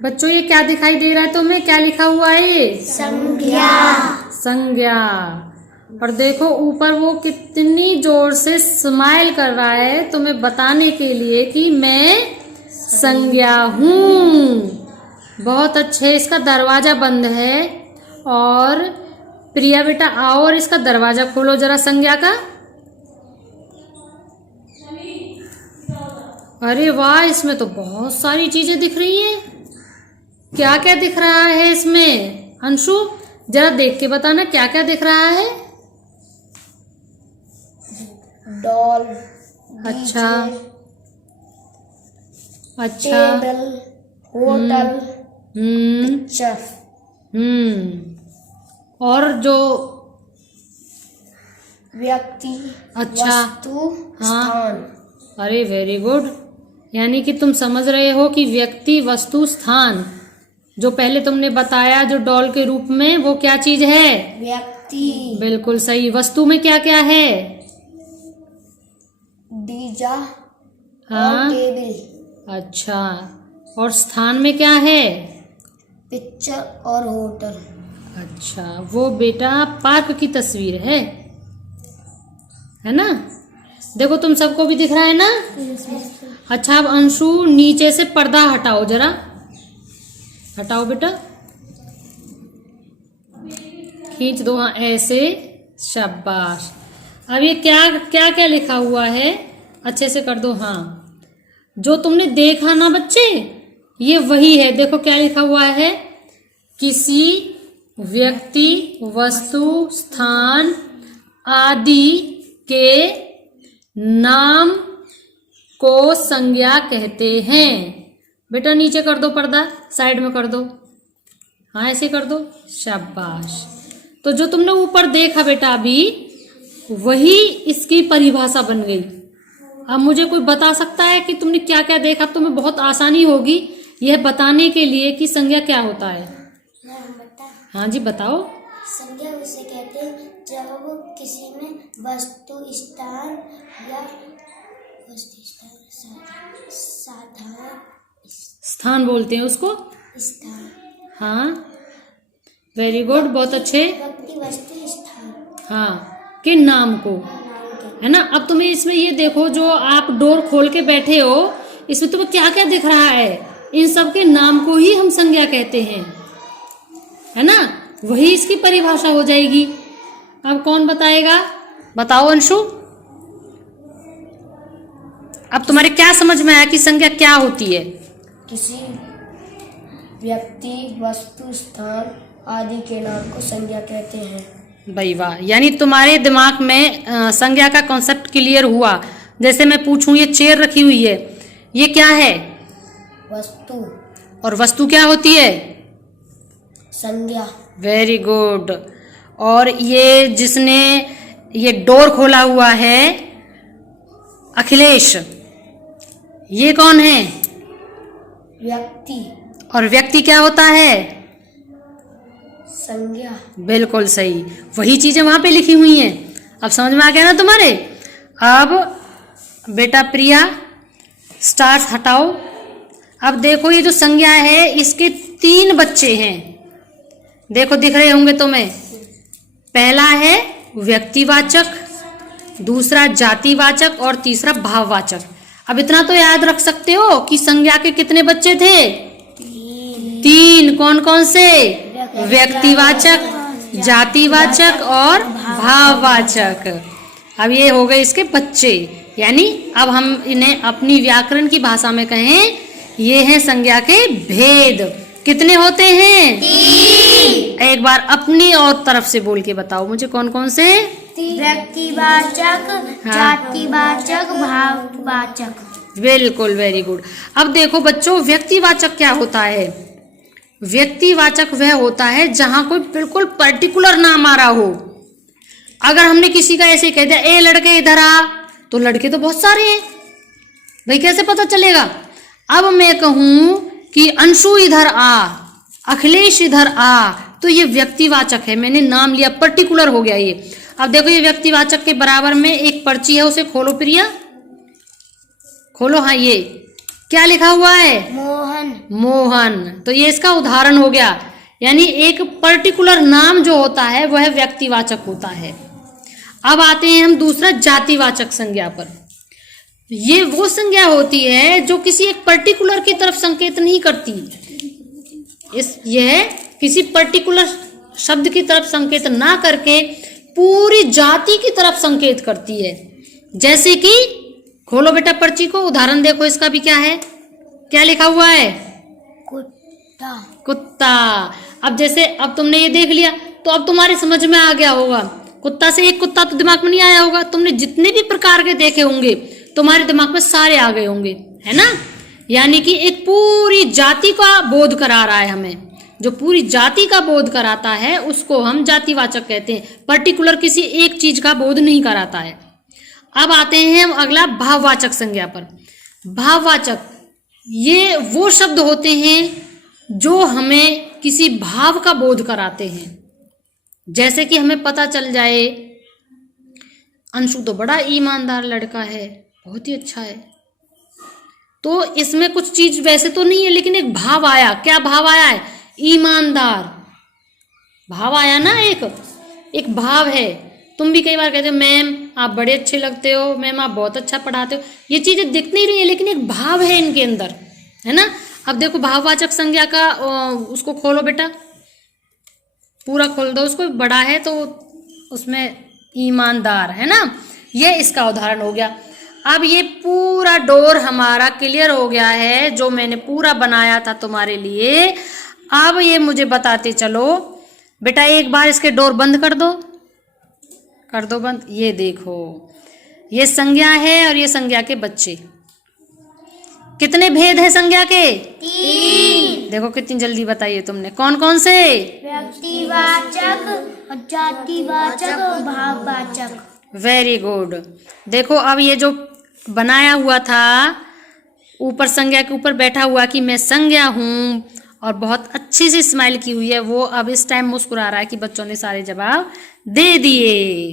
बच्चों ये क्या दिखाई दे रहा है तुम्हें? क्या लिखा हुआ है ये? संज्ञा। संज्ञा। और देखो ऊपर वो कितनी जोर से स्माइल कर रहा है तुम्हें बताने के लिए कि मैं संज्ञा हूँ। बहुत अच्छे। इसका दरवाजा बंद है। और प्रिया बेटा आओ और इसका दरवाजा खोलो जरा संज्ञा का। अरे वाह, इसमें तो बहुत सारी चीजें दिख रही हैं। क्या क्या दिख रहा है इसमें? अंशु जरा देख के बताना क्या क्या दिख रहा है। डॉल। अच्छा अच्छा। टेबल। होटल। पिक्चर। और जो व्यक्ति। अच्छा। वस्तु। हाँ। स्थान। अरे वेरी गुड। यानी कि तुम समझ रहे हो कि व्यक्ति, वस्तु, स्थान जो पहले तुमने बताया जो डॉल के रूप में, वो क्या चीज है? व्यक्ति। बिल्कुल सही। वस्तु में क्या क्या है? डीजा। हाँ। और टेबल। अच्छा। और स्थान में क्या है? पिक्चर और होटल। अच्छा, वो बेटा पार्क की तस्वीर है ना? देखो तुम सबको भी दिख रहा है ना? अच्छा, अब अंशु नीचे से पर्दा हटाओ जरा। हटाओ बेटा, खींच दो। हाँ ऐसे, शाबाश। अब ये क्या क्या क्या लिखा हुआ है? अच्छे से कर दो। हाँ, जो तुमने देखा ना बच्चे, ये वही है। देखो क्या लिखा हुआ है? किसी व्यक्ति, वस्तु, स्थान आदि के नाम को संज्ञा कहते हैं। बेटा नीचे कर दो पर्दा, साइड में कर दो। हाँ ऐसे कर दो, शाबाश। तो जो तुमने ऊपर देखा बेटा अभी, वही इसकी परिभाषा बन गई। अब मुझे कोई बता सकता है कि तुमने क्या क्या देखा? अब तुम्हें बहुत आसानी होगी यह बताने के लिए कि संज्ञा क्या होता है। हाँ जी बताओ। संज्ञा उसे कहते हैं जब किसी में वस्तु, स्थान या साधारण स्थान बोलते हैं उसको। स्थान। हाँ वेरी गुड, बहुत अच्छे। व्यक्ति, वस्तु, स्थान। हाँ के नाम को, है ना? अब तुम्हें इसमें ये देखो, जो आप डोर खोल के बैठे हो, इसमें तुम्हें क्या क्या दिख रहा है? इन सब के नाम को ही हम संज्ञा कहते हैं, है ना? वही इसकी परिभाषा हो जाएगी। अब कौन बताएगा? बताओ अंशु। अब तुम्हारे क्या समझ में आया कि संज्ञा क्या होती है? किसी व्यक्ति, वस्तु, स्थान आदि के नाम को संज्ञा कहते हैं। भाई वाह, यानी तुम्हारे दिमाग में संज्ञा का कॉन्सेप्ट क्लियर हुआ। जैसे मैं पूछूं, ये चेयर रखी हुई है, ये क्या है? वस्तु। और वस्तु क्या होती है? संज्ञा। Very good. और ये जिसने ये डोर खोला हुआ है, अखिलेश, ये कौन है? व्यक्ति। और व्यक्ति क्या होता है? संज्ञा। बिल्कुल सही, वही चीजें वहां पे लिखी हुई हैं। अब समझ में आ गया ना तुम्हारे? अब बेटा प्रिया स्टार्स हटाओ। अब देखो ये जो संज्ञा है, इसके 3 बच्चे हैं। देखो दिख रहे होंगे तुम्हें। पहला है व्यक्तिवाचक, दूसरा जातिवाचक और तीसरा भाववाचक। अब इतना तो याद रख सकते हो कि संज्ञा के कितने बच्चे थे? 3। कौन कौन से? व्यक्तिवाचक, जातिवाचक और भाववाचक। अब ये हो गए इसके बच्चे। यानी अब हम इन्हें अपनी व्याकरण की भाषा में कहें, ये हैं संज्ञा के भेद। कितने होते हैं? 3। एक बार अपनी और तरफ से बोल के बताओ मुझे, कौन कौन से? व्यक्तिवाचक, जातिवाचक, भाववाचक। बिल्कुल, वेरी गुड। अब देखो बच्चों, व्यक्तिवाचक क्या होता है? व्यक्तिवाचक वह होता है जहां कोई बिल्कुल पर्टिकुलर नाम आ रहा हो। अगर हमने किसी का ऐसे कह दिया, ए लड़के इधर आ, तो लड़के तो बहुत सारे हैं भाई, कैसे पता चलेगा? अब मैं कहूं कि अंशु इधर आ, अखिलेश इधर आ, तो ये व्यक्तिवाचक है, मैंने नाम लिया, पर्टिकुलर हो गया ये। अब देखो ये व्यक्तिवाचक के बराबर में एक पर्ची है, उसे खोलो प्रिया, खोलो। हाँ ये क्या लिखा हुआ है? मोहन। मोहन। तो ये इसका उदाहरण हो गया। यानी एक पर्टिकुलर नाम जो होता है वह व्यक्तिवाचक होता है। अब आते हैं हम दूसरा जातिवाचक संज्ञा पर। ये वो संज्ञा होती है जो किसी एक पर्टिकुलर की तरफ संकेत नहीं करती। यह किसी पर्टिकुलर शब्द की तरफ संकेत ना करके पूरी जाति की तरफ संकेत करती है। जैसे कि खोलो बेटा पर्ची को, उदाहरण देखो इसका भी क्या है, क्या लिखा हुआ है? कुत्ता। कुत्ता। अब जैसे अब तुमने ये देख लिया तो अब तुम्हारे समझ में आ गया होगा। कुत्ता से एक कुत्ता तो दिमाग में नहीं आया होगा, तुमने जितने भी प्रकार के देखे होंगे तुम्हारे दिमाग में सारे आ गए होंगे, है ना। यानी कि एक पूरी जाति का बोध करा रहा है हमें। जो पूरी जाति का बोध कराता है उसको हम जातिवाचक कहते हैं, पर्टिकुलर किसी एक चीज का बोध नहीं कराता है। अब आते हैं हम अगला भाववाचक संज्ञा पर। भाववाचक ये वो शब्द होते हैं जो हमें किसी भाव का बोध कराते हैं। जैसे कि हमें पता चल जाए अंशु तो बड़ा ईमानदार लड़का है, बहुत ही अच्छा है, तो इसमें कुछ चीज वैसे तो नहीं है लेकिन एक भाव आया। क्या भाव आया है? ईमानदार भाव आया ना, एक भाव है। तुम भी कई बार कहते हो मैम आप बड़े अच्छे लगते हो, मैम आप बहुत अच्छा पढ़ाते हो। ये चीजें दिख नहीं रही है लेकिन एक भाव है इनके अंदर, है ना। अब देखो भाववाचक संज्ञा का उसको खोलो बेटा, पूरा खोल दो उसको, बड़ा है तो उसमें ईमानदार, है ना। ये इसका उदाहरण हो गया। अब ये पूरा डोर हमारा क्लियर हो गया है जो मैंने पूरा बनाया था तुम्हारे लिए। अब ये मुझे बताते चलो बेटा, एक बार इसके डोर बंद कर दो बंद। ये देखो ये संज्ञा है और ये संज्ञा के बच्चे। कितने भेद है संज्ञा के? 3। देखो कितनी जल्दी बताइए तुमने, कौन कौन से? व्यक्तिवाचक, जातिवाचक और भाववाचक। Very good. देखो अब ये जो बनाया हुआ था ऊपर संज्ञा के ऊपर बैठा हुआ कि मैं संज्ञा हूं और बहुत अच्छी सी स्माइल की हुई है, वो अब इस टाइम मुस्कुरा रहा है कि बच्चों ने सारे जवाब दे दिए।